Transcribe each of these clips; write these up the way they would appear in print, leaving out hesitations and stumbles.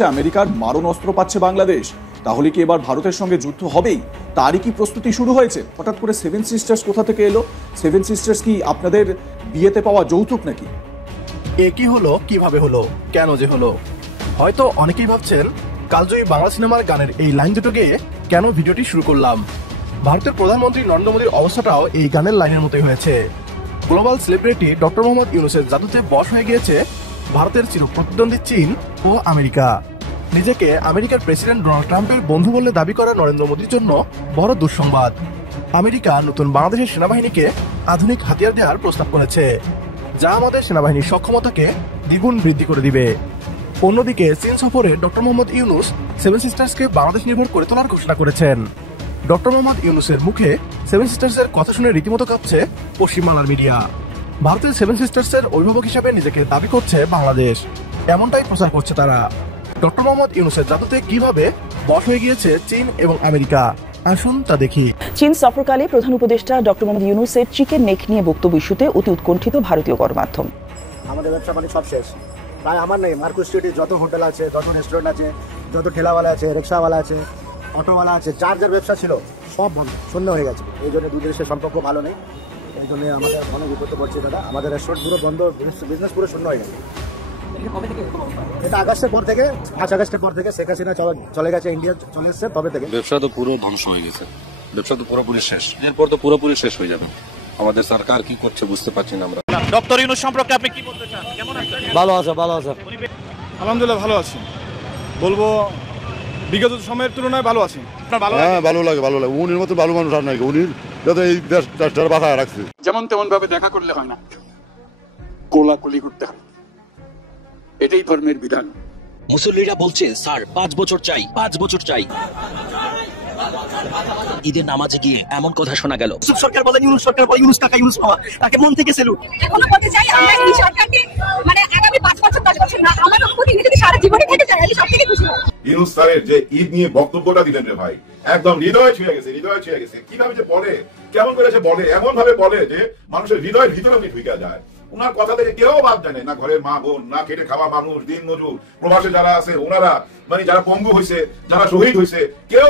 আমেরিকার মারণ অস্ত্র পাচ্ছে বাংলাদেশ, তাহলে কি এবার ভারতের সঙ্গে যুদ্ধ হবেই? তারই কি প্রস্তুতি শুরু হয়েছে? হঠাৎ করে সেভেন সিস্টার্স কোথা থেকে এলো? সেভেন সিস্টার্স কি আপনাদের বিয়েতে পাওয়া যৌতুক নাকি? এ কি হলো, কিভাবে হলো, কেন যে হলো? হয়তো অনেকেই ভাবছেন কালজয়ী বাংলা সিনেমার গানের এই লাইন দুটো গেয়ে কেন ভিডিওটি শুরু করলাম। ভারতের প্রধানমন্ত্রী নরেন্দ্র মোদীর অবস্থাটাও এই গানের লাইনের মতোই হয়েছে। গ্লোবাল সেলিব্রিটি ডক্টর মোহাম্মদ ইউনূসের জাদুতে বশ হয়ে গিয়েছে ভারতের চিরপ্রতিদ্বন্দ্বী চীন ও আমেরিকা। নিজেকে আমেরিকার প্রেসিডেন্ট ডোনাল্ড ট্রাম্পের বন্ধু বলে দাবি করা নরেন্দ্র মোদীর জন্য বড় দুঃসংবাদ। আমেরিকা নতুন বাংলাদেশের সেনাবাহিনীকে আধুনিক হাতিয়ার দেওয়ার প্রস্তাব করেছে, যা আমাদের সেনাবাহিনীর সক্ষমতাকে দ্বিগুণ বৃদ্ধি করে দিবে। অন্যদিকে চীন সফরে ডক্টর মোহাম্মদ ইউনূস সেভেন সিস্টার্সকে বাংলাদেশ নির্ভর করে তোলার ঘোষণা করেছেন। ডক্টর মোহাম্মদ ইউনূসের মুখে সেভেন সিস্টার্সের কথা শুনে রীতিমতো কাঁপছে পশ্চিমবাংলার মিডিয়া। ভারতের সেভেন সিস্টার্সের অভিভাবক হিসাবে নিজেকে দাবি করছে বাংলাদেশ, এমনটাই প্রচার করছে তারা। ডক্টর মোহাম্মদ ইউনূসের জাদুতে কিভাবে বশ হয়ে গিয়েছে চীন এবং আমেরিকা, আসুন তা দেখি। চীন সফরকালে প্রধান উপদেষ্টা ডক্টর মোহাম্মদ ইউনূসের চিকেন নেক নিয়ে বক্তব্য ইস্যুতে অতি উৎকণ্ঠিত ভারতীয় গণমাধ্যম। আমাদের ব্যবসা মানে সব শেষ, তাই আমার নেই। মার্কুস স্ট্রিটে যত হোটেল আছে, যত রেস্টুরেন্ট আছে, যত ঠেলাওয়ালা আছে, রিক্সাওয়ালা আছে, অটোওয়ালা আছে, যার যার ব্যবসা ছিল সব বন্ধ, শূন্য হয়ে গেছে। এই জন্য দুই দেশের সম্পর্ক ভালো নেই, এই জন্য আমাদের অনেক বিপদে পড়ছে দাদা। আমাদের রেস্টুরেন্ট পুরো বন্ধ, বিজনেস পুরো শূন্য হয়ে গেছে। এটা আগস্টের পর থেকে, 5 আগস্টের পর থেকে শেখ হাসিনা চলে গেছে, ইন্ডিয়া চলে এসছে, তবে থেকে ব্যবসা তো পুরো ধ্বংস হয়ে গেছে। ব্যবসা তো পুরোপুরি শেষ, এরপর তো পুরোপুরি শেষ হয়ে যাবে। আমাদের সরকার কি করছে বুঝতে পারছি না আমরা। ডক্টর ইউনূস সম্পর্কে আপনি কি বলতে চান? কেমন আছেন? ভালো আছে, ভালো আছে, আলহামদুলিল্লাহ ভালো আছি। বলবো বিগত সময়ের তুলনায় ভালো আছি। হ্যাঁ ভালো লাগে, ভালো লাগে। উনির মতো ভালো মানুষ আর নাই, উনির যাতে এই দেশটা বাঁচায় রাখছে। যেমন তেমন ভাবে দেখা করলে হয় না, কোলাকুলি করতে হয়, এটাই ধর্মের বিধান। মুসল্লিরা বলছে স্যার 5 বছর চাই, 5 বছর চাই। ঈদের নামাজে গিয়ে এমন কথা শোনা গেল। সরকার বলে ইউনূস সরকার বলে ইউনূস কাকা, ইউনূস বাবা, তাকে মন থেকে সেলুট। এখনো বলতে চাই আমরা এই সরকারকে মানে আগামী 5 বছর 10 বছর না, আমার অনুমতি যদি সারা জীবনে থেকে যায় আমি সবথেকে খুশি হব। ইউনূস স্যারের যে ঈদ নিয়ে বক্তব্যটা দিলেন রে ভাই, একদম হৃদয় ছুঁয়ে গেছে, হৃদয় ছুঁয়ে গেছে। কিভাবে যে বলে, কেমন করে যে বলে, এমন ভাবে বলে যে মানুষের হৃদয়ের ভিতরে ঢুকে যায়। ওনার কথা থেকে কেউ বাদ জানে না, ঘরের মা বোন, না খেটে খাওয়া মানুষ, দিন মজুর, প্রবাসে যারা আছে ওনারা, মানে যারা পঙ্গু হয়েছে, যারা শহীদ হয়েছে, কেউ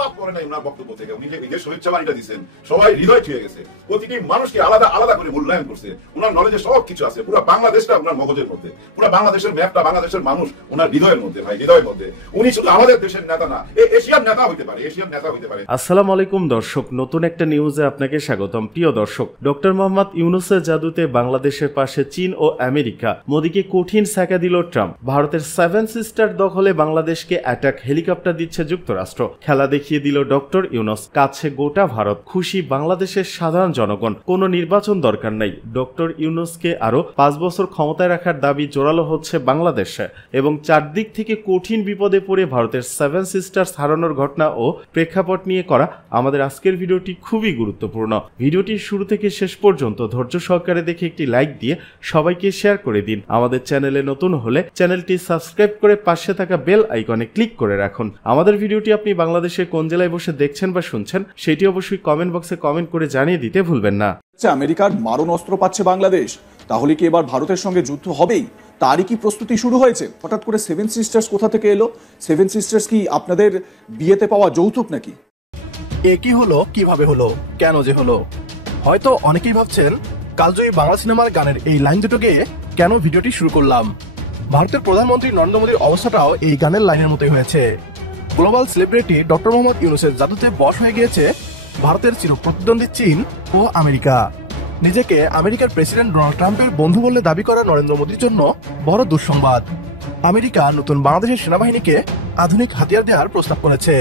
বাদ করে নাই ওনার বক্তব্য থেকে। উনি যে নিজের শুভেচ্ছা বাণীটা দিচ্ছেন, সবাই হৃদয় ছুঁয়ে গেছে। প্রতিটি মানুষকে আলাদা আলাদা করে মূল্যায়ন করছে। ওনার নলেজে সব কিছু আছে, পুরো বাংলাদেশটা ওনার মগজের মধ্যে, পুরো বাংলাদেশের ম্যাপটা, বাংলাদেশের মানুষ ওনার হৃদয়ের মধ্যে, ভাই হৃদয়ের মধ্যে। উনি শুধু আমাদের দেশের নেতা না, এশিয়ার নেতা হইতে পারে, এশিয়ার নেতা হইতে পারে। আসসালামু আলাইকুম দর্শক, নতুন একটা নিউজে আপনাকে স্বাগতম। প্রিয় দর্শক, ডক্টর মোহাম্মদ ইউনূসের জাদুতে বাংলাদেশের পাশে চীন ও আমেরিকা। মোদীকে কঠিন ছ্যাঁকা দিল ট্রাম্প। ভারতের সেভেন সিস্টার দখলে বাংলাদেশকে অ্যাটাক হেলিকপ্টার দিচ্ছে যুক্তরাষ্ট্র। খেলা দেখিয়ে দিল ডক্টর ইউনূস। কাছে গোটা ভারত, খুশি বাংলাদেশের সাধারণ জনগণ। কোনো নির্বাচন দরকার নাই। ডক্টর ইউনূসকে আরো 5 বছর ক্ষমতায় রাখার দাবি জোরালো হচ্ছে বাংলাদেশে, এবং চারদিক থেকে কঠিন বিপদে পড়ে ভারতের সেভেন সিস্টার্স হারানোর ঘটনা ও প্রেক্ষাপট নিয়ে করা আমাদের আজকের ভিডিওটি খুবই গুরুত্বপূর্ণ। ভিডিওটি শুরু থেকে শেষ পর্যন্ত ধৈর্য সহকারে দেখে একটি লাইক দিয়ে সবাইকে শেয়ার করে দিন। আমাদের চ্যানেলে নতুন হলে চ্যানেলটি সাবস্ক্রাইব করে পাশে থাকা বেল আইকনে ক্লিক করে রাখুন। আমাদের ভিডিওটি আপনি বাংলাদেশের কোন জেলায় বসে দেখছেন বা শুনছেন সেটি অবশ্যই কমেন্ট বক্সে কমেন্ট করে জানিয়ে দিতে ভুলবেন না। আমেরিকার মারণ অস্ত্র পাচ্ছে বাংলাদেশ, তাহলে কি এবার ভারতের সঙ্গে যুদ্ধ হবেই? তারই কি প্রস্তুতি শুরু হয়েছে? হঠাৎ করে সেভেন সিস্টার্স কোথা থেকে এলো? সেভেন সিস্টার্স কি আপনাদের বিয়েতে পাওয়া যৌতুক নাকি? এ কি হলো, কিভাবে হলো, কেন যে হলো? হয়তো অনেকেই ভাবছেন কালজয়ী বাংলা সিনেমার গানের এই লাইন দুটো গেয়ে কেন ভিডিওটি শুরু করলাম। ভারতের প্রধানমন্ত্রী নরেন্দ্র মোদীর অবস্থাটাও এই গানের লাইনের মতোই হয়েছে। গ্লোবাল সেলিব্রিটি ডক্টর মোহাম্মদ ইউনূসের জাদুতে বশ হয়ে গিয়েছে ভারতের চিরপ্রতিদ্বন্দ্বী চীন ও আমেরিকা। নিজেকে আমেরিকার প্রেসিডেন্ট ডোনাল্ড ট্রাম্পের বন্ধু বলে দাবি করা নরেন্দ্র মোদীর জন্য বড় দুঃসংবাদ। আমেরিকা নতুন বাংলাদেশের সেনাবাহিনীকে আধুনিক হাতিয়ার দেওয়ার প্রস্তাব করেছে,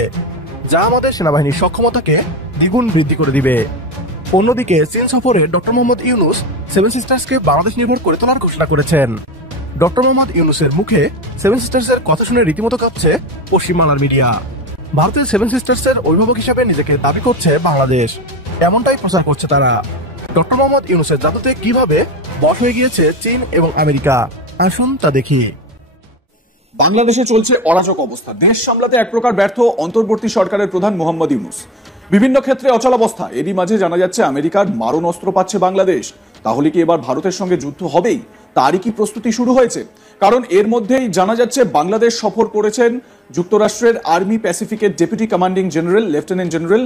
যা আমাদের সেনাবাহিনীর সক্ষমতাকে দ্বিগুণ বৃদ্ধি করে দিবে। অন্যদিকে চীন সফরে ডক্টর মোহাম্মদ ইউনূস সেভেন সিস্টার্সকে বাংলাদেশ নির্ভর করে তোলার ঘোষণা করেছেন। ডক্টর মোহাম্মদ ইউনূসের মুখে সেভেন সিস্টার্সের কথা শুনে রীতিমতো কাঁপছে পশ্চিমবাংলার মিডিয়া। ভারতের সেভেন সিস্টার্সের অভিভাবক হিসাবে নিজেকে দাবি করছে বাংলাদেশ, এমনটাই প্রচার করছে তারা। ডক্টর মোহাম্মদ ইউনূসের জাদুতে কিভাবে বশ হয়ে গিয়েছে চীন এবং আমেরিকা, আসুন তা দেখি। বাংলাদেশে চলছে অরাজক অবস্থা। দেশ সামলাতে এক প্রকার ব্যর্থ অন্তর্বর্তী সরকারের প্রধান মোহাম্মদ ইউনূস। বিভিন্ন ক্ষেত্রে অচলাবস্থা। এরই মাঝে জানা যাচ্ছে আমেরিকার মারণ অস্ত্র পাচ্ছে বাংলাদেশ, তাহলে কি এবার ভারতের সঙ্গে যুদ্ধ হবেই? তারই কি প্রস্তুতি শুরু হয়েছে? কারণ এর মধ্যেই জানা যাচ্ছে বাংলাদেশ সফর করেছেন যুক্তরাষ্ট্রের আর্মি প্যাসিফিকের deputy commanding general lieutenant general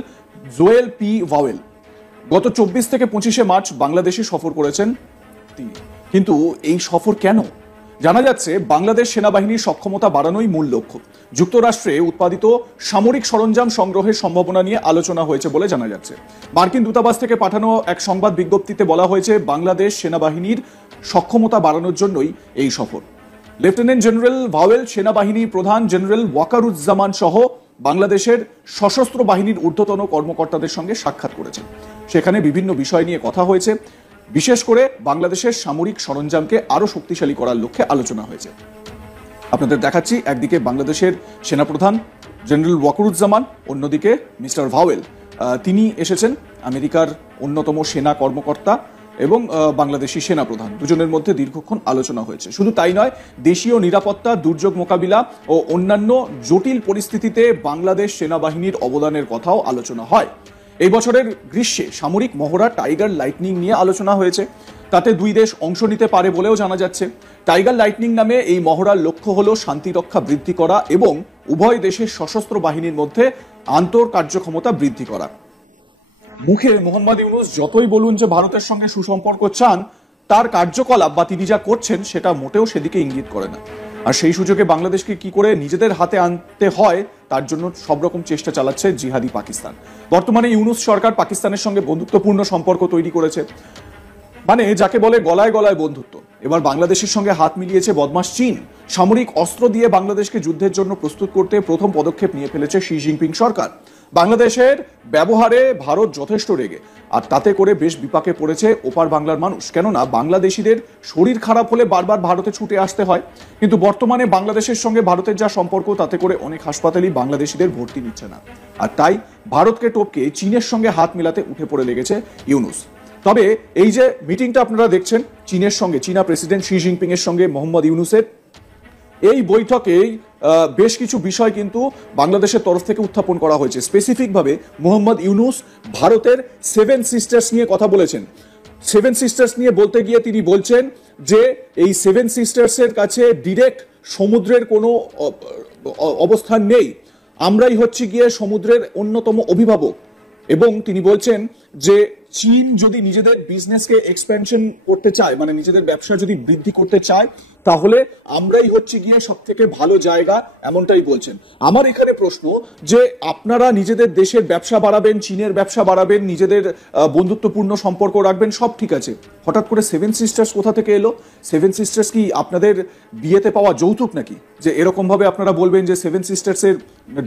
Joel P Vowell. গত 24 থেকে 25 মার্চ বাংলাদেশে সফর করেছেন তিনি। কিন্তু এই সফর কেন? জানা যাচ্ছে বাংলাদেশ সেনাবাহিনীর সক্ষমতা বাড়ানোই মূল লক্ষ্য। যুক্তরাষ্ট্রে উৎপাদিত সামরিক সরঞ্জাম সংগ্রহের সম্ভাবনা নিয়ে আলোচনা হয়েছে বলে জানা যাচ্ছে। মার্কিন দূতাবাস থেকে পাঠানো এক সংবাদ বিজ্ঞপ্তিতে বলা হয়েছে বাংলাদেশ সেনাবাহিনীর সক্ষমতা বাড়ানোর জন্যই এই সফর। লেফটেন্যান্ট জেনারেল ভাওয়েল সেনাবাহিনী প্রধান জেনারেল ওয়াকারুজ্জামান সহ বাংলাদেশের সশস্ত্র বাহিনীর ঊর্ধ্বতন কর্মকর্তাদের সঙ্গে সাক্ষাৎ করেছেন। সেখানে বিভিন্ন বিষয় নিয়ে কথা হয়েছে, বিশেষ করে বাংলাদেশের সামরিক সরঞ্জামকে আরো শক্তিশালী করার লক্ষ্যে আলোচনা হয়েছে। আপনাদের দেখাচ্ছি, একদিকে বাংলাদেশের সেনাপ্রধান জেনারেল ওয়াকারুজ্জামান, অন্যদিকে মিস্টার ভাওয়েল। তিনি এসেছেন আমেরিকার অন্যতম সেনা কর্মকর্তা এবং বাংলাদেশি সেনাপ্রধান, দুজনের মধ্যে দীর্ঘক্ষণ আলোচনা হয়েছে। শুধু তাই নয়, দেশীয় নিরাপত্তা, দুর্যোগ মোকাবিলা ও অন্যান্য জটিল পরিস্থিতিতে বাংলাদেশ সেনাবাহিনীর অবদানের কথাও আলোচনা হয়। এই বছরের গ্রীষ্মে সামরিক মহড়া টাইগার লাইটনিং নিয়ে আলোচনা হয়েছে। তাতে দুই দেশ অংশ নিতে পারে বলেও জানা যাচ্ছে। টাইগার লাইটনিং নামে এই মহড়ার লক্ষ্য হল শান্তিরক্ষা বৃদ্ধি করা এবং উভয় দেশের সশস্ত্র বাহিনীর মধ্যে আন্তর কার্যক্ষমতা বৃদ্ধি করা। মুখে মোহাম্মদ ইউনূস যতই বলুন যে ভারতের সঙ্গে সুসম্পর্ক চান, তার কার্যকলাপ বা তিনি যা করছেন সেটা মোটেও সেদিকে ইঙ্গিত করে না। আর সেই সুযোগে বাংলাদেশকে কি করে নিজেদের হাতে আনতে হয় তার জন্য সব রকম চেষ্টা চালাচ্ছে জিহাদি পাকিস্তান। বর্তমানে ইউনূস সরকার পাকিস্তানের সঙ্গে বন্ধুত্বপূর্ণ সম্পর্ক তৈরি করেছে, মানে যাকে বলে গলায় গলায় বন্ধুত্ব। এবার বাংলাদেশের সঙ্গে হাত মিলিয়েছে বদমাশ চীন। সামরিক অস্ত্র দিয়ে বাংলাদেশকে যুদ্ধের জন্য প্রস্তুত করতে প্রথম পদক্ষেপ নিয়ে ফেলেছে শি জিনপিং সরকার। বাংলাদেশের ব্যবহারে ভারত যথেষ্ট রেগে, আর তাতে করে বেশ বিপাকে পড়েছে ওপার বাংলার মানুষ। কেননা বাংলাদেশিদের শরীর খারাপ হলে বারবার ভারতে ছুটে আসতে হয়, কিন্তু বর্তমানে বাংলাদেশের সঙ্গে ভারতের যা সম্পর্ক তাতে করে অনেক হাসপাতালই বাংলাদেশিদের ভর্তি নিচ্ছে না। আর তাই ভারতকে টপকে চীনের সঙ্গে হাত মেলাতে উঠে পড়ে লেগেছে ইউনূস। তবে এই যে মিটিংটা আপনারা দেখছেন চীনের সঙ্গে, চীনা প্রেসিডেন্ট শি জিনপিং এর সঙ্গে মোহাম্মদ ইউনূসের, এই বৈঠকেই বেশ কিছু বিষয় কিন্তু বাংলাদেশের তরফ থেকে উত্থাপন করা হয়েছে। স্পেসিফিকভাবে মোহাম্মদ ইউনূস ভারতের 7 সিস্টার্স নিয়ে কথা বলেছেন। 7 সিস্টার্স নিয়ে বলতে গিয়ে তিনি বলছেন যে এই 7 সিস্টার্সের কাছে ডিরেক্ট সমুদ্রের কোনো অবস্থান নেই, আমরাই হচ্ছে গিয়ে সমুদ্রের অন্যতম অভিভাবক। এবং তিনি বলছেন যে চীন যদি নিজেদের বিজনেসকে এক্সপ্যানশন করতে চায়, মানে নিজেদের ব্যবসা যদি বৃদ্ধি করতে চায়, তাহলে আমরাই হচ্ছে গিয়ে সব থেকে ভালো জায়গা, এমনটাই বলছেন। আমার এখানে প্রশ্ন যে আপনারা নিজেদের দেশের ব্যবসা বাড়াবেন, চীনের ব্যবসা বাড়াবেন, নিজেদের বন্ধুত্বপূর্ণ সম্পর্ক রাখবেন, সব ঠিক আছে, হঠাৎ করে 7 সিস্টার্স কোথা থেকে এলো? 7 সিস্টার্স কি আপনাদের বিয়েতে পাওয়া যৌতুক নাকি, যে এরকম ভাবে আপনারা বলবেন যে 7 সিস্টার্সের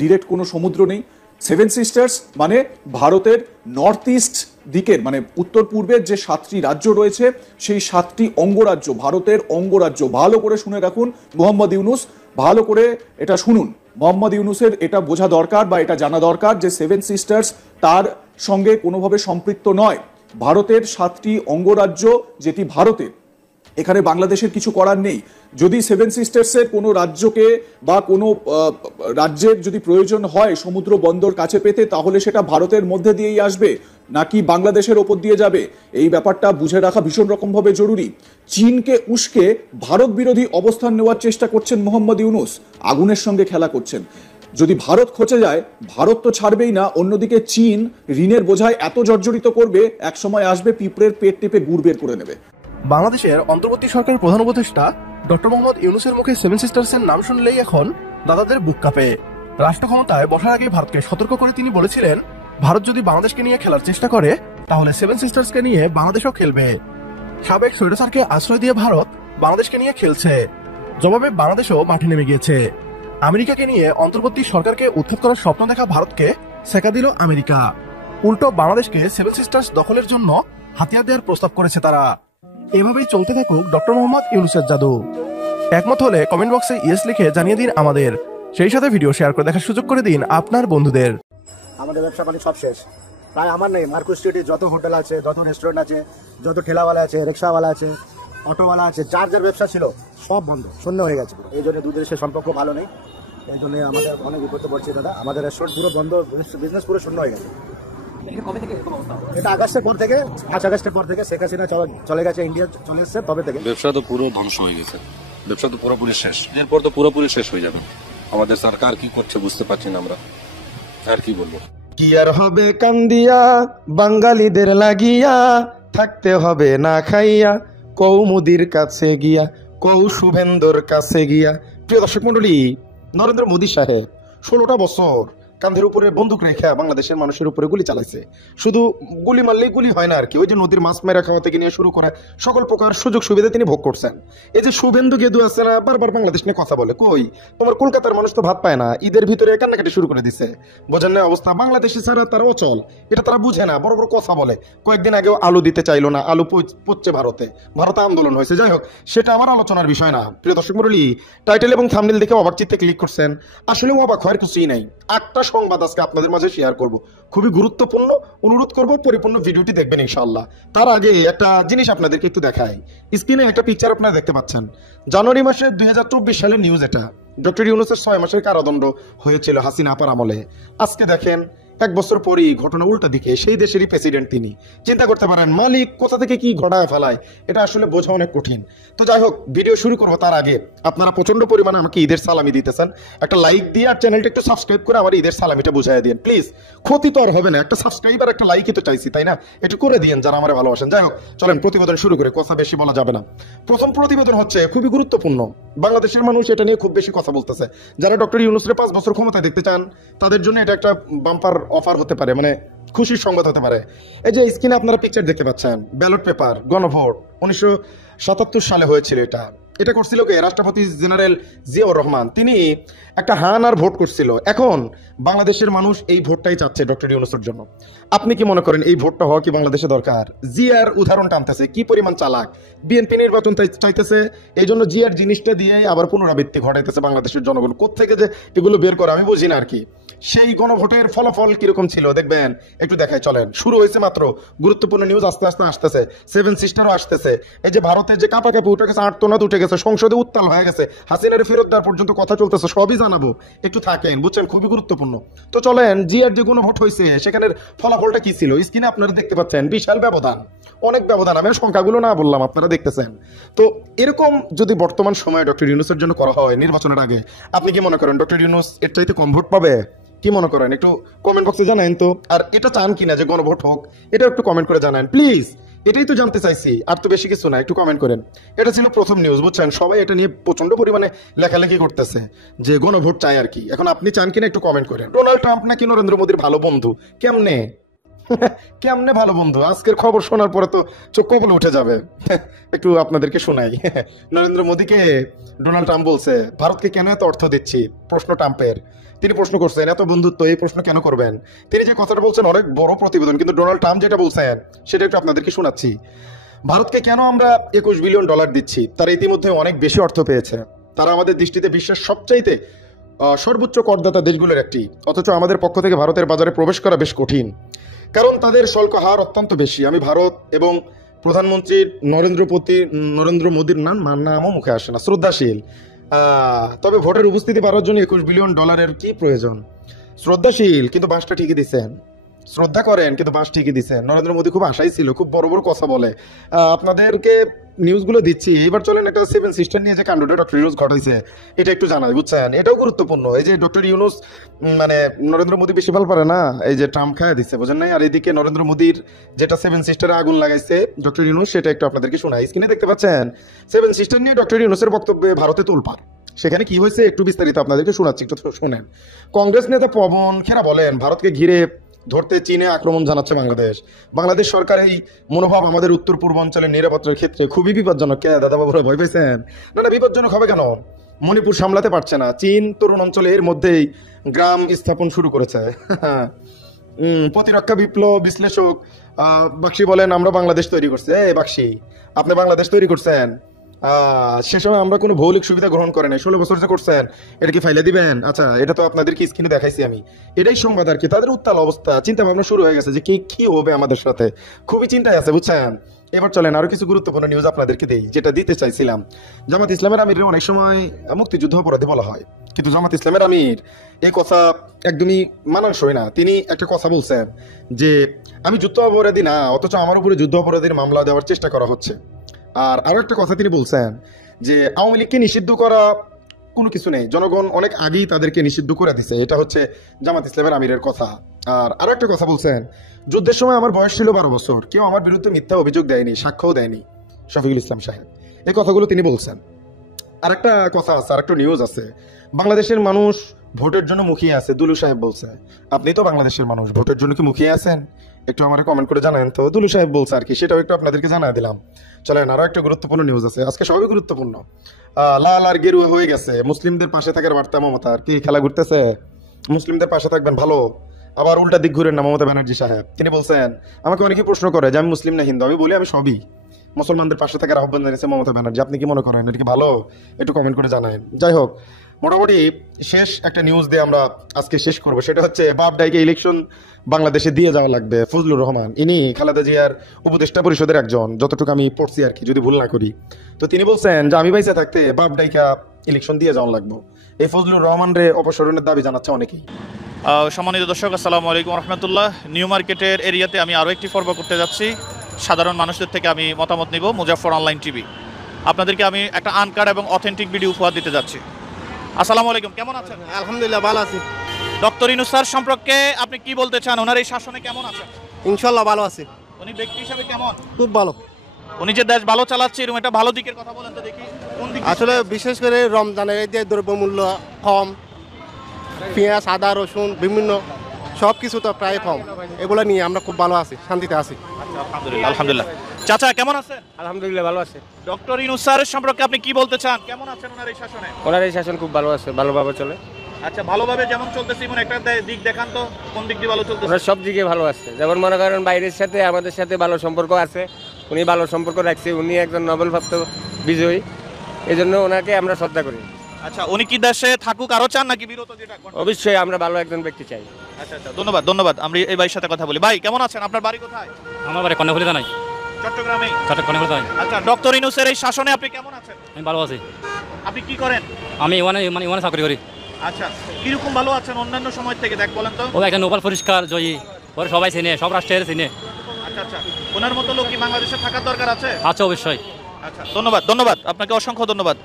ডিরেক্ট কোনো সমুদ্র নেই? 7 সিস্টার্স মানে ভারতের নর্থ ইস্ট দিকের, মানে উত্তর পূর্বের যে 7টি রাজ্য রয়েছে সেই 7টি অঙ্গরাজ্য, ভারতের অঙ্গরাজ্য। ভালো করে শুনে রাখুন মোহাম্মদ ইউনূস, ভালো করে এটা শুনুন। মোহাম্মদ ইউনূসের এটা বোঝা দরকার বা এটা জানা দরকার যে 7 সিস্টার্স তার সঙ্গে কোনোভাবে সম্পৃক্ত নয়। ভারতের 7টি অঙ্গরাজ্য যেটি ভারতের, এখানে বাংলাদেশের কিছু করার নেই। যদি 7 সিস্টার্সের কোনো রাজ্যকে বা কোনো রাজ্যের যদি প্রয়োজন হয় সমুদ্র বন্দর কাছে পেতে, তাহলে সেটা ভারতের মধ্যে দিয়েই আসবে নাকি বাংলাদেশের ওপর দিয়ে যাবে, এই ব্যাপারটা বুঝে রাখা ভীষণ রকমভাবে জরুরি। চীনকে উস্কে ভারত বিরোধী অবস্থান নেওয়ার চেষ্টা করছেন মোহাম্মদ ইউনূস, আগুনের সঙ্গে খেলা করছেন। যদি ভারত খচে যায়, ভারত তো ছাড়বেই না, অন্যদিকে চীন ঋণের বোঝায় এত জর্জরিত করবে, একসময় আসবে পিঁপড়ের পেট টেপে গুড় বের করে নেবে। বাংলাদেশের অন্তর্বর্তী সরকারের প্রধান উপদেষ্টা ডক্টর মোহাম্মদ ইউনূসের মুখে 7 সিস্টার্সের নাম শুনলেই এখন দাদাদের বুক কাঁপে। রাষ্ট্র ক্ষমতায় বসার আগে ভারতকে সতর্ক করে তিনি বলেছিলেন, ভারত যদি বাংলাদেশকে নিয়ে খেলার চেষ্টা করে তাহলে 7 সিস্টার্সকে নিয়ে বাংলাদেশও খেলবে। সাবেক স্বৈরাচারকে আশ্রয় দিয়ে ভারত বাংলাদেশকে নিয়ে খেলছে, জবাবে বাংলাদেশও মাঠে নেমে গিয়েছে। আমেরিকাকে নিয়ে অন্তর্বর্তী সরকারকে উৎখাত করার স্বপ্ন দেখা ভারতকে সেকা দিল আমেরিকা। উল্টো বাংলাদেশকে 7 সিস্টার্স দখলের জন্য হাতিয়ার দেওয়ার প্রস্তাব করেছে তারা। এভাবেই চলতে থাকুক ডক্টর মোহাম্মদ ইউনূসের জাদু। একমত হলে কমেন্ট বক্সে ইয়েস লিখে জানিয়ে দিন আমাদের, সেই সাথে ভিডিও শেয়ার করে দেখার সুযোগ করে দিন আপনার বন্ধুদের। আমাদের ব্যবসা পানি সব শেষ, প্রায় আমার নেই। মার্কুস স্ট্রিটে যত হোটেল আছে, যত রেস্টুরেন্ট আছে, যত ঠেলাওয়ালা আছে, রিক্সাওয়ালা আছে, অটোওয়ালা আছে, যার যার ব্যবসা ছিল সব বন্ধ, শূন্য হয়ে গেছে। এই জন্য দুই দেশের সম্পর্ক ভালো নেই, এই জন্য আমাদের অনেক বিপদে পড়ছে দাদা। আমাদের রেস্টুরেন্ট পুরো বন্ধ, বিজনেস পুরো শূন্য হয়ে গেছে। এটা আগস্টের পর থেকে 5 আগস্টের পর থেকে শেখ হাসিনা চলে গেছে, ইন্ডিয়া চলে এসছে, তবে থেকে ব্যবসা তো পুরো ধ্বংস হয়ে গেছে, ব্যবসা তো পুরোপুরি শেষ, এরপর তো পুরোপুরি শেষ হয়ে যাবে। আমাদের সরকার কি করছে বুঝতে পারছি না আমরা, আর কি বলবো। কি আর হবে কান্দিয়া বাঙালিদের লাগিয়া, থাকতে হবে না খাইয়া কৌমুদির কাছে গিয়া, কৌ শুভেন্দুর কাছে গিয়া। প্রিয় দর্শক মন্ডলী, নরেন্দ্র মোদী সাহেব 16টা বছর কাঁধের উপরে বন্দুক রেখে বাংলাদেশের মানুষের উপরে গুলি চালাইছে। শুধু গুলি মারলেই গুলি হয় না আর কি, ওই যে নদীর মাছ মেরা খাওয়া থেকে নিয়ে শুরু করে সকল প্রকার সুযোগ সুবিধা তিনি ভোগ করছেন। এই যে শুভেন্দু গেদু আছে না, বারবার বাংলাদেশ নিয়ে কথা বলে, কই তোমার কলকাতার মানুষ তো ভাত পায় না, ঈদের ভিতরে কান্নাকাটি শুরু করে দিছে। বোঝেন না অবস্থা, বাংলাদেশি ছাড়া তারা অচল, এটা তারা বুঝে না, বড় বড় কথা বলে। কয়েকদিন আগেও আলু দিতে চাইলো না, আলু পড়ছে ভারতে আন্দোলন হয়েছে। যাই হোক, সেটা আমার আলোচনার বিষয় না। প্রিয় দর্শক মণ্ডলী, টাইটেল এবং থাম্বনেল দেখে অবাক চিত্তে ক্লিক করছেন, আসলে অবাক হওয়ার কিছুই নাই। 8টা সংবাদ আজকে আপনাদের মাঝে শেয়ার করব, খুবই গুরুত্বপূর্ণ। অনুরোধ করব পরিপূর্ণ ভিডিওটি দেখবেন ইনশাআল্লাহ। তার আগে একটা জিনিস আপনাদেরকে একটু দেখাই। স্ক্রিনে একটা পিকচার আপনারা দেখতে পাচ্ছেন, জানুয়ারি মাসে 2024 সালের নিউজ। এটা ডক্টর ইউনূসের 6 মাসের কারাদণ্ড হয়েছিল হাসিনা আপার আমলে। আজকে দেখেন 1 বছর পরই ঘটনা উল্টা দিকে, সেই দেশেরই প্রেসিডেন্ট তিনি। চিন্তা করতে পারেন মালিক কোথা থেকে কি ঘটায় ফেলায়, এটা আসলে বোঝা অনেক কঠিন। তো যাই হোক, ভিডিও শুরু করবো তার আগে আপনারা প্রচন্ড পরিমাণে আমাকে ঈদের সালামি দিতেছেন, একটা লাইক দিয়ে আর চ্যানেলটা একটু সাবস্ক্রাইব করে আমার ঈদের সালামিটা বুঝাই দিন প্লিজ। ক্ষতি তো আর হবে না, একটা সাবস্ক্রাইব আর একটা লাইকই তো চাইছি, তাই না? একটু করে দিন যারা আমার ভালোবাসেন। যাই হোক, চলেন প্রতিবেদন শুরু করে, কথা বেশি বলা যাবে না। প্রথম প্রতিবেদন হচ্ছে খুবই গুরুত্বপূর্ণ, বাংলাদেশের মানুষ এটা নিয়ে খুব বেশি কথা বলতেছে। যারা ডক্টর ইউনূসের 5 বছর ক্ষমতায় দেখতে চান, তাদের জন্য এটা একটা বাম্পার অফার হতে পারে, মানে খুশির সংবাদ হতে পারে। এই যে স্ক্রিনে আপনারা পিকচার দেখতে পাচ্ছেন, ব্যালট পেপার, গণভোট 1977 সালে হয়েছিল। এটা করছিল কে? রাষ্ট্রপতি জেনারেল জিয়াউর রহমান। তিনি একটা হান আর ভোট করছিল। এখন বাংলাদেশের মানুষ এই ভোটটাই চাচ্ছে ডক্টর ইউনূসের জন্য। আপনি কি মনে করেন এই ভোটটা হওয়া কি বাংলাদেশে দরকার? জিয়ার উদাহরণ টানতেছে, কি পরিমাণ চালাক। বিএনপি নির্বাচন চাইতেছে, এই জন্য জিয়ার জিনিসটা দিয়ে আবার পুনরাবৃত্তি ঘটাইতেছে বাংলাদেশের জনগণ। কোত্থেকে যে এগুলো বের করে আমি বুঝি না আর কি। সেই গণভোটের ফলাফল কিরকম ছিল দেখবেন, একটু দেখাই চলেন। শুরু হয়েছে মাত্র, গুরুত্বপূর্ণ নিউজ আস্তে আস্তে আসতেছে। 7 সিস্টারও আসতেছে। এই যে ভারতের যে কাপাকাপি উঠে গেছে, আর্তনাদ উঠে গেছে, সংসদে উত্তাল হয়ে গেছে, হাসিনার ফেরত দেওয়ার পর্যন্ত কথা চলতেছে, সবই জানাবো, একটু থাকেন, বুঝছেন, খুবই গুরুত্বপূর্ণ। তো চলেন, জিয়ার যে গণভোট হয়েছে সেখানের ফলাফলটা কি ছিল স্ক্রিনে আপনারা দেখতে পাচ্ছেন। বিশাল ব্যবধান, অনেক ব্যবধান, আমি সংখ্যাগুলো না বললাম, আপনারা দেখতেছেন। তো এরকম যদি বর্তমান সময়ে ডক্টর ইউনূসের জন্য করা হয় নির্বাচনের আগে, আপনি কি মনে করেন ডক্টর ইউনূস এর চাইতে কম ভোট পাবে? কি মনে করেন একটু কমেন্ট বক্সে জানান তো। আর এটা চান কিনা যে গণভোট হোক, এটা একটু কমেন্ট করে জানান প্লিজ, এটাই তো জানতে চাইছি, আর তো বেশি কিছু না, একটু কমেন্ট করেন। এটা ছিল প্রথম নিউজ, বুঝছেন, সবাই এটা নিয়ে প্রচন্ড পরিমাণে লেখালেখি করতেছে যে গণভোট চাই আর কি। এখন আপনি চান কিনা একটু কমেন্ট করেন। ডোনাল্ড ট্রাম্প নাকি নরেন্দ্র মোদীর ভালো বন্ধু, কেমনে কেমনে ভালো বন্ধু? আজকের খবর শোনার পরে তো চোখ কপালে উঠে যাবে। একটু আপনাদেরকে শোনাই। নরেন্দ্র মোদীকে ডোনাল্ড ট্রাম্প বলছে, ভারতকে কেন এত অর্থ দিচ্ছি? প্রশ্ন ট্রাম্পের। তিনি প্রশ্ন করছেন, এত বন্ধুত্ব, এই প্রশ্ন কেন করবেন? তিনি যে কথাটা বলছেন অনেক বড় প্রতিবেদন, কিন্তু ডোনাল্ড ট্রাম্প যেটা বলছেন সেটা একটু আপনাদেরকে শোনাচ্ছি। ভারতকে কেন আমরা $21 বিলিয়ন দিচ্ছি? তারা ইতিমধ্যে অনেক বেশি অর্থ পেয়েছে। তারা আমাদের দৃষ্টিতে বিশ্বের সবচাইতে সর্বোচ্চ করদাতা দেশগুলোর একটি, অথচ আমাদের পক্ষ থেকে ভারতের বাজারে প্রবেশ করা বেশ কঠিন, কারণ তাদের শুল্ক হার অত্যন্ত বেশি। আমি ভারত এবং প্রধানমন্ত্রী নরেন্দ্র মোদীর নামও মুখে আসে না, শ্রদ্ধাশীল। তবে ভোটের উপস্থিতি বাড়ার জন্য $21 বিলিয়ন কি প্রয়োজন? শ্রদ্ধাশীল, কিন্তু বাসটা ঠিকই দিচ্ছেন। শ্রদ্ধা করেন কিন্তু বাস ঠিকই দিচ্ছেন। নরেন্দ্র মোদী খুব আশাই ছিল, খুব বড় বড় কথা বলে। আপনাদেরকে নিউজগুলো দিচ্ছি। এবার চলেন একটা 7 সিস্টার নিয়ে যে কাণ্ডটা ডক্টর ইউনূস ঘটাইছে এটা একটু জানাই, বুঝছেন, এটাও গুরুত্বপূর্ণ। এই যে ডক্টর ইউনূস মানে নরেন্দ্র মোদী বেশি ভালো পারে না, এই যে ট্রাম্প খায় দিচ্ছে, বুঝেন নাই? আর এদিকে নরেন্দ্র মোদীর যেটা 7 সিস্টারে আগুন লাগাইছে ডক্টর ইউনূস, সেটা একটু আপনাদেরকে শোনাই। স্ক্রিনে দেখতে পাচ্ছেন 7 সিস্টার নিয়ে ডক্টর ইউনূসের বক্তব্যে ভারতে তোলপাড়। সেখানে কি হয়েছে একটু বিস্তারিত আপনাদেরকে শোনাচ্ছি, একটু শোনেন। কংগ্রেস নেতা পবন খেরা বলেন, ভারতকে ঘিরে ধরতে চীনে আক্রমণ জানাচ্ছে বাংলাদেশ সরকার এই মনোভাব আমাদের উত্তর পূর্বাঞ্চলের নিরাপত্তার ক্ষেত্রে খুবই বিপজ্জনক। কে দাদা বাবুরা ভয় পেয়েছেন? না, বিপজ্জনক হবে কেন? মণিপুর সামলাতে পারছে না, চীন তরুণ অঞ্চলে এর মধ্যেই গ্রাম স্থাপন শুরু করেছে। প্রতিরক্ষা বিপ্লব বিশ্লেষক বাক্সি বলেন, আমরা বাংলাদেশ তৈরি করছি। বাক্সি, আপনি বাংলাদেশ তৈরি করছেন? সে সময় আমরা কোনো ভৌলিক সুবিধা গ্রহণ করে নাই। 16 বছর যে করছেন এটা কি ফাইলে দিবেন? আচ্ছা, এটা তো আপনাদেরকে স্ক্রিনে দেখাইছি আমি। এটাই সংবাদ আর কি। তাদের উত্তাল অবস্থা, চিন্তা ভাবনা শুরু হয়ে গেছে যে কি হবে আমাদের সাথে। খুবই চিন্তায় আছে, বুঝছেন? এবার চলেন আরো কিছু গুরুত্বপূর্ণ নিউজ আপনাদেরকে দেই, যেটা দিতে চাইছিলাম। জামাত ইসলামের আমির অনেক সময় মুক্তিযুদ্ধ অপরাধী বলা হয়, কিন্তু জামাত ইসলামের আমির এই কথা একদমই মানানসই না। তিনি একটা কথা বলছেন যে আমি যুদ্ধ অপরাধী না, অথচ আমার উপরে যুদ্ধ অপরাধীর মামলা দেওয়ার চেষ্টা করা হচ্ছে। আর আরো একটা কথা তিনি বলছেন যে আওয়ামী লীগকে নিষিদ্ধ করা কোনো কিছু নেই, জনগণ অনেক আগেই তাদেরকে নিষিদ্ধ করে দিছে। এটা হচ্ছে জামাত ইসলামের আমিরের কথা। আর আরো একটা কথা বলছেন, যুদ্ধের সময় আমার বয়স ছিল 12 বছর, কেউ আমার বিরুদ্ধে মিথ্যা অভিযোগ দেয়নি, সাক্ষ্যও দেয়নি। শফিকুল ইসলাম সাহেব এই কথাগুলো তিনি বলছেন। আর একটা কথা আছে, আর একটা নিউজ আছে, বাংলাদেশের মানুষ ভোটের জন্য মুখিয়ে আছে। দুলু সাহেব বলছে, আপনি তো বাংলাদেশের মানুষ, ভোটের জন্য কি মুখিয়ে আছেন? একটু আমার কমেন্ট করে জানান তো। দুলু সাহেব বলছে আর কি, সেটাও একটু আপনাদেরকে জানাই দিলাম। চলেন আরো একটা গুরুত্বপূর্ণ নিউজ আছে, আজকে সবই গুরুত্বপূর্ণ। লাল আর গেরুয়া হয়ে গেছে, মুসলিমদের পাশে থাকার বার্তা মমতার। কি খেলা ঘুরতেছে? মুসলিমদের পাশে থাকবেন ভালো, আবার উল্টা দিক ঘুরেন না মমতা ব্যানার্জি সাহেব। তিনি বলছেন, আমাকে অনেকে প্রশ্ন করে যে আমি মুসলিম না হিন্দু, আমি বলি আমি সবই। মুসলমানদের পাশে থাকার আহ্বান জানিয়েছে মমতা ব্যানার্জি। আপনি কি মনে করেন এটা কি ভালো? একটু কমেন্ট করে জানান। যাই হোক, মোটামুটি শেষ একটা নিউজ দিয়ে আমরা আজকে শেষ করবো, সেটা হচ্ছে বাপ ডাইকে ইলেকশন বাংলাদেশে দিয়ে যাওয়া লাগবে। ফজলুর রহমান, ইনি খালেদা জিয়ার উপদেষ্টা পরিষদের একজন, যতটুকু আমি পড়ছি আর কি, যদি ভুল না করি। তো তিনি বলছেন যে আমি বাইসে থাকতে বাপ ডাইকা ইলেকশন দিয়ে যাওয়া লাগবে। এই ফজলুর রহমান রে অপসারণের দাবি জানাচ্ছে অনেকেই। সম্মানিত দর্শক, আসসালামু আলাইকুম রহমতুল্লাহ। নিউ মার্কেটের এরিয়াতে আমি আরও একটি পর্ব করতে যাচ্ছি। সাধারণ মানুষদের থেকে আমি মতামত নিব। মুজাফফর অনলাইন টিভি আপনাদেরকে আমি একটা আনকাট এবং অথেন্টিক ভিডিও উপহার দিতে যাচ্ছি। আসসালামু আলাইকুম, কেমন আছেন? আলহামদুলিল্লাহ, ভালো আছি। ডক্টর ইউনূস স্যার সম্পর্কে আপনি কি বলতে চান? ওনার এই শাসনে কেমন আছেন? ইনশাল্লাহ ভালো আছি। উনি ব্যক্তি হিসাবে কেমন? খুব ভালো। উনি যে দেশ ভালো চালাচ্ছে, এরকম একটা ভালো দিকের কথা বলেন তো দেখি। কোন দিক? আসলে বিশেষ করে রমজানের এই যে দ্রব্যমূল্য কম, পেঁয়াজ, আদা, রসুন বিভিন্ন সব কিছু তো প্রায় কম, এগুলো নিয়ে আমরা খুব ভালো আছি, শান্তিতে আছি। আলহামদুলিল্লাহ, আলহামদুলিল্লাহ। চাচা কেমন আছেন? আলহামদুলিল্লাহ ভালো আছে। ডক্টর ইউনূস স্যারের সম্পর্কে আপনি কি বলতে চান? কেমন আছেন ওনার এই শাসনে? ওনার এই শাসন খুব ভালো আছে, ভালোভাবে চলে। আচ্ছা, ভালোভাবে যেমন চলতেছে, এমন একটা দিক দেখান তো, কোন দিক দিয়ে ভালো চলতেছে? ওনার সব দিকে ভালো আছে। যেমন মনে করেন বাইরের সাথে আমাদের সাথে ভালো সম্পর্ক আছে, উনি ভালো সম্পর্ক রাখছে। উনি একজন নোবেলপ্রাপ্ত বিজয়ী, এই জন্য ওনাকে আমরা শ্রদ্ধা করি। আচ্ছা, উনি কি দেশে থাকুক আরো চান নাকি বিরত? যেটা অবশ্যই আমরা ভালো একজন ব্যক্তি চাই। আচ্ছা আচ্ছা, ধন্যবাদ ধন্যবাদ। আমরা এই ভাইয়ের সাথে কথা বলি। ভাই কেমন আছেন? আপনার বাড়ি কোথায়? আমার বাড়ি কর্ণফুলী থানায়। চট্টগ্রামে? কর্ণফুলী থানায়। আচ্ছা, ডক্টর ইউনূসের এই শাসনে আপনি কেমন আছেন? আমি ভালো আছি। আপনি কি করেন? আমি ওয়ানে চাকরি করি। আচ্ছা, কিরকম ভালো আছেন অন্যান্য সময় থেকে? দেখ বলেন তো। ও একটা নোবেল পুরস্কার জয়ী, ওরা সবাই চিনে, সব রাষ্ট্রের চিনে। আচ্ছা আচ্ছা, ওনার মতো লোক কি বাংলাদেশে থাকার দরকার আছে? আচ্ছা, অবশ্যই। আচ্ছা, ধন্যবাদ ধন্যবাদ, আপনাকে অসংখ্য ধন্যবাদ।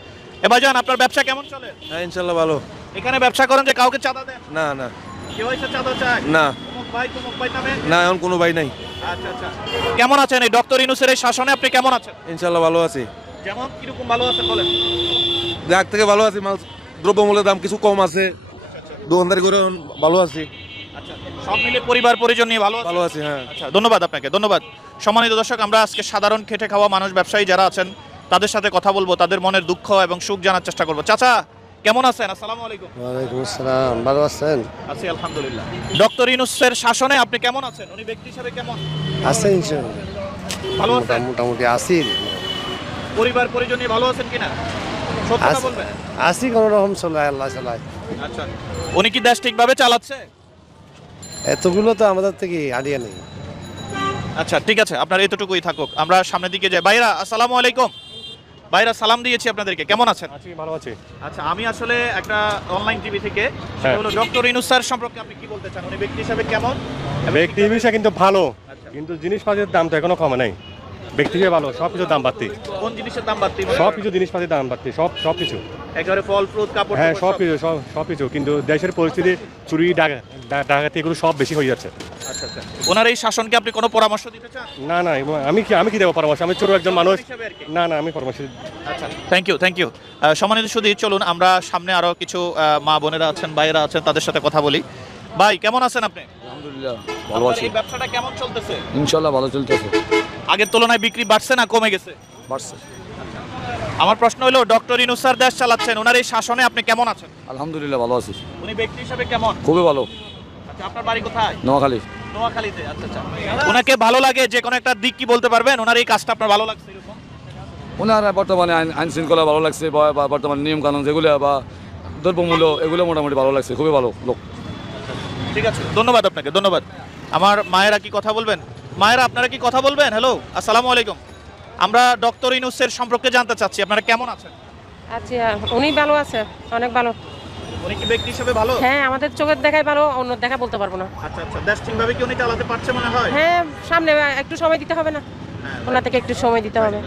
এবার যান, আপনার ব্যবসা কেমন চলে? হ্যাঁ, ইনশাল্লাহ ভালো। এখানে ব্যবসা করেন যে কাউকে চাঁদা দেন? না না। কেউ এসে চাঁদা চায় না। তুমুক ভাই নামে? না, এখন কোনো ভাই নাই। আচ্ছা আচ্ছা, কেমন আছেন এই ডক্টর ইউনূসের এই শাসনে? আপনি কেমন আছেন? ইনশাল্লাহ ভালো আছি। যেমন কিরকম ভালো আছেন বলেন? যাক থেকে ভালো আছি, মাল দ্রব্যমূল্যের দাম কিছু কম আছে, দোকানদারি করে ভালো আছি। আচ্ছা, সব মিলে পরিবার পরিজন নিয়ে ভালো আছি। হ্যাঁ, আচ্ছা, ধন্যবাদ আপনাকে, ধন্যবাদ। সম্মানিত দর্শক, আমরা আজকে সাধারণ খেটে খাওয়া মানুষ, ব্যবসায়ী যারা আছেন তাদের সাথে কথা বলবো, তাদের মনের দুঃখ এবং সুখ জানার চেষ্টা করবো। চাচা কেমন আছেন? আসসালামু আলাইকুম। ওয়ালাইকুম আসসালাম, ভালো আছেন? আছি আলহামদুলিল্লাহ। ডক্টর ইউনূসের শাসনে আপনি কেমন আছেন? উনি ব্যক্তি হিসেবে কেমন আছেন? ইনশাআল্লাহ ভালো আছেন। মোটামুটি আছি। পরিবার পরিজন নিয়ে ভালো আছেন কিনা সত্য কথা বলবেন? আছি, কোন রকম চলায়, আল্লাহ চালায়। আচ্ছা, উনি কি দেশ ঠিকভাবে চালাচ্ছে? এতগুলো তো আমাদের থেকে আইডিয়া নেই। আচ্ছা, ঠিক আছে, আপনার এতটুকুই থাকুক, আমরা সামনের দিকে যাই। ভাইরা আসসালামু আলাইকুম। ভাইরা সালাম দিয়েছি আপনাদেরকে, কেমন আছেন? আছি, ভালো আছি। আচ্ছা, আমি আসলে একটা অনলাইন টিভি থেকে, সেটা হলো ডক্টর ইউনূস স্যার সম্পর্কে আপনি কি বলতে চান? উনি ব্যক্তি হিসেবে কেমন? ব্যক্তি হিসেবে কিন্তু ভালো, কিন্তু জিনিসপাতির দাম তো এখনো কমে নাই। ব্যক্তি হিসেবে ভালো, সবকিছুর দাম বাড়তি। কোন জিনিসের দাম বাড়তি? সবকিছু জিনিসপাতির দাম বাড়তি, সবকিছু, একেবারে ফল ফ্রুট কাপড়। হ্যাঁ, সবকিছু, কিন্তু দেশের পরিস্থিতি, চুরি ডাকাতি এগুলো সব বেশি হয়ে যাচ্ছে। আচ্ছা আচ্ছা, ওনার এই শাসনকে আপনি কোনো পরামর্শ দিতে চান? না না, আমি কি দেবো পরামর্শ? আমি ছোট একজন মানুষ। না না, আমি পরামর্শ। আচ্ছা, থ্যাংক ইউ। সম্মানিত সুধী, চলুন আমরা সামনে আরো কিছু মা বোনেরা আছেন, ভাইয়েরা আছেন, তাদের সাথে কথা বলি। ভাই কেমন আছেন আপনি? আলহামদুলিল্লাহ ভালো আছি। এই ব্যবসাটা কেমন চলতেছে? ইনশাআল্লাহ ভালো চলতেছে। আগের তুলনায় বিক্রি বাড়ছে না কমে গেছে? বাড়ছে। আমার প্রশ্ন হলো, ডক্টর ইউনূস স্যার দেশ চালাচ্ছেন, ওনার এই শাসনে আপনি কেমন আছেন? আলহামদুলিল্লাহ ভালো আছি। উনি ব্যক্তি হিসেবে কেমন? খুবই ভালো। আচ্ছা, আপনার বাড়ি কোথায়? নোয়াখালী। নোয়াখালীতে। আচ্ছা আচ্ছা, ওনাকে ভালো লাগে যে কোনো একটা দিক কি বলতে পারবেন? ওনার এই কাজটা আপনার ভালো লাগছে এরকম? ওনারা বর্তমানে আইন শৃঙ্খলা ভালো লাগছে বা বর্তমানে নিয়ম কানুন যেগুলো বা দ্রব্যমূল্য এগুলো মোটামুটি ভালো লাগছে, খুবই ভালো লোক। ঠিক আছে, ধন্যবাদ আপনাকে, ধন্যবাদ। আমার মায়েরা কি কথা বলবেন? মায়েরা আপনারা কি কথা বলবেন? হ্যালো, আসসালামু আলাইকুম। আমরা ডক্টর ইউনূসের সম্পর্কে জানতে চাচ্ছি, আপনারা কেমন আছেন? আচ্ছা, উনি ভালো আছে, অনেক ভালো। উনি কি ব্যক্তি হিসেবে ভালো? হ্যাঁ, আমাদের চোখের দেখাই ভালো, অন্য দেখা বলতে পারবো না। আচ্ছা আচ্ছা, দেশ ঠিকভাবে কি উনি চালাতে পারছে মনে হয়? হ্যাঁ, সামনে একটু সময় দিতে হবে না, ওনার থেকে একটু সময় দিতে হবে।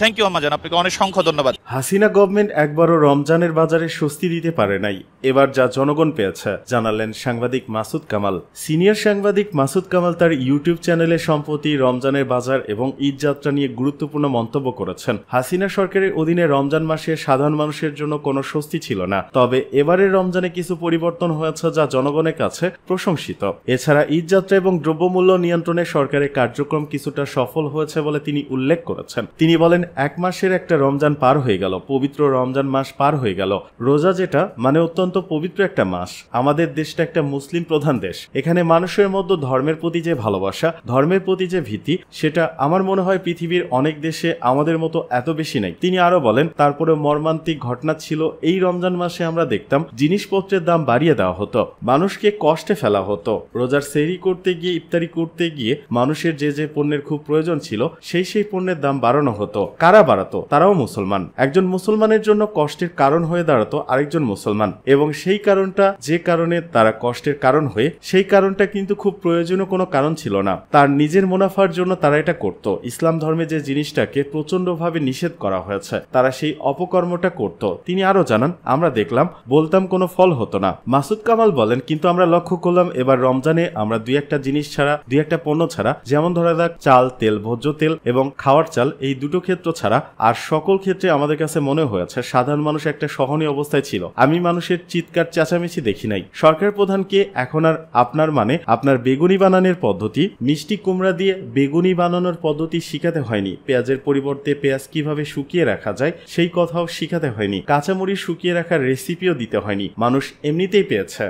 থ্যাংক ইউ আম্মাজান, আপনাকে অনেক সংখ্য ধন্যবাদ। হাসিনা গভর্নমেন্ট একবারও রমজানের বাজারে স্বস্তি দিতে পারে নাই, এবার যা জনগণ পেয়েছে জানালেন সাংবাদিক মাসুদ কামাল। সিনিয়র সাংবাদিক মাসুদ কামাল তার ইউটিউব চ্যানেলে সম্প্রতি রমজানের বাজার এবং ঈদ যাত্রা নিয়ে গুরুত্বপূর্ণ মন্তব্য করেছেন। হাসিনা সরকারের অধীনে রমজান মাসে সাধারণ মানুষের জন্য কোনো স্বস্তি ছিল না, তবে এবারের রমজানে কিছু পরিবর্তন হয়েছে যা জনগণের কাছে প্রশংসিত। এছাড়া ঈদ যাত্রা এবং দ্রব্যমূল্য নিয়ন্ত্রণে সরকারের কার্যক্রম কিছুটা সফল হয়েছে বলে তিনি উল্লেখ করেছেন। তিনি বলেন, এক মাসের একটা রমজান পার হয়ে গেল, পবিত্র রমজান মাস পার হয়ে গেল। রোজা যেটা মানে অত্যন্ত পবিত্র একটা মাস। আমাদের দেশটা একটা মুসলিম প্রধান দেশ, এখানে মানুষের মধ্যে ধর্মের প্রতি যে ভালোবাসা, ধর্মের প্রতি যে ভীতি, সেটা আমার মনে হয় পৃথিবীর অনেক দেশে আমাদের মতো এত বেশি নাই। তিনি আরো বলেন, তারপরে মর্মান্তিক ঘটনা ছিল এই রমজান মাসে আমরা দেখতাম জিনিসপত্রের দাম বাড়িয়ে দেওয়া হতো, মানুষকে কষ্টে ফেলা হতো। রোজার সেহরি করতে গিয়ে, ইফতারি করতে গিয়ে মানুষের যে পণ্যের খুব প্রয়োজন ছিল সেই পণ্যের দাম বাড়ানো হতো। কারা বাড়াতো? তারাও মুসলমান। একজন মুসলমানের জন্য কষ্টের কারণ হয়ে দাঁড়াতো আরেকজন মুসলমান, এবং সেই কারণটা যে কারণে তারা কষ্টের কারণ হয়ে, সেই কারণটা কিন্তু খুব প্রয়োজনীয় কোনো কারণ ছিল না, তার নিজের মুনাফার জন্য তারা এটা করত। ইসলাম ধর্মে যে জিনিসটাকে প্রচন্ডভাবে নিষেধ করা হয়েছে, তারা সেই অপকর্মটা করত। তিনি আরো জানান, আমরা দেখলাম, বলতাম কোনো ফল হতো না। মাসুদ কামাল বলেন, কিন্তু আমরা লক্ষ্য করলাম এবার রমজানে আমরা দুই একটা জিনিস ছাড়া, দুই একটা পণ্য ছাড়া, যেমন ধরা যাক চাল, তেল, ভোজ্য তেল এবং খাওয়ার চাল, এই দুটো ক্ষেত্র ছাড়া আর সকল ক্ষেত্রে আমাদের কাছে মনে হয়েছে সাধারণ মানুষ একটা সহনীয় অবস্থায় ছিল। আমি মানুষের চিৎকার চেঁচামেচি দেখি নাই। সরকার প্রধানকে এখন আর আপনার বেগুনি বানানোর পদ্ধতি, মিষ্টি কুমড়া দিয়ে বেগুনি বানানোর পদ্ধতি শিখাতে হয়নি। পেঁয়াজের পরিবর্তে পেঁয়াজ কিভাবে শুকিয়ে রাখা যায় সেই কথাও শিখাতে হয়নি। কাঁচামরিচ শুকিয়ে রাখার রেসিপিও দিতে হয়নি, মানুষ এমনিতেই পেয়েছে।